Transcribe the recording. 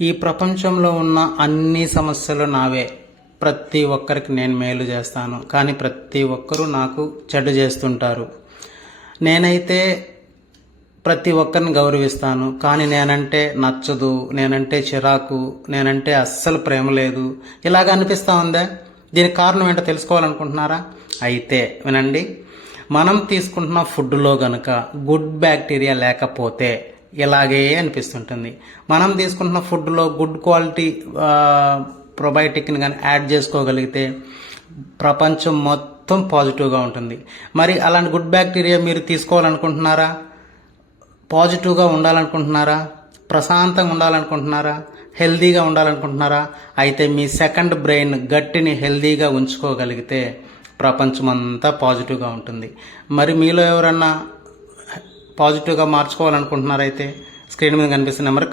ఈ ప్రపంచంలో ఉన్న అన్ని సమస్యలు నావే. ప్రతి ఒక్కరికి నేను మేలు చేస్తాను, కానీ ప్రతి ఒక్కరూ నాకు చెడు చేస్తుంటారు. నేనైతే ప్రతి ఒక్కరిని గౌరవిస్తాను, కానీ నేనంటే నచ్చదు, నేనంటే చిరాకు, నేనంటే అస్సలు ప్రేమ లేదు, ఇలాగ అనిపిస్తూ ఉందా? దీనికి కారణం ఏంటో తెలుసుకోవాలనుకుంటున్నారా? అయితే వినండి. మనం తీసుకుంటున్న ఫుడ్లో గనుక గుడ్ బ్యాక్టీరియా లేకపోతే ఇలాగే అనిపిస్తుంటుంది. మనం తీసుకుంటున్న ఫుడ్లో గుడ్ క్వాలిటీ ప్రొబయోటిక్ని కానీ యాడ్ చేసుకోగలిగితే ప్రపంచం మొత్తం పాజిటివ్గా ఉంటుంది. మరి అలాంటి గుడ్ బ్యాక్టీరియా మీరు తీసుకోవాలనుకుంటున్నారా? పాజిటివ్గా ఉండాలనుకుంటున్నారా? ప్రశాంతంగా ఉండాలనుకుంటున్నారా? హెల్దీగా ఉండాలనుకుంటున్నారా? అయితే మీ సెకండ్ బ్రెయిన్ గట్టిని హెల్దీగా ఉంచుకోగలిగితే ప్రపంచం అంతా పాజిటివ్గా ఉంటుంది. మరి మీలో ఎవరన్నా పాజిటివ్గా మార్చుకోవాలనుకుంటున్నారైతే స్క్రీన్ మీద కనిపిస్తున్న నెంబర్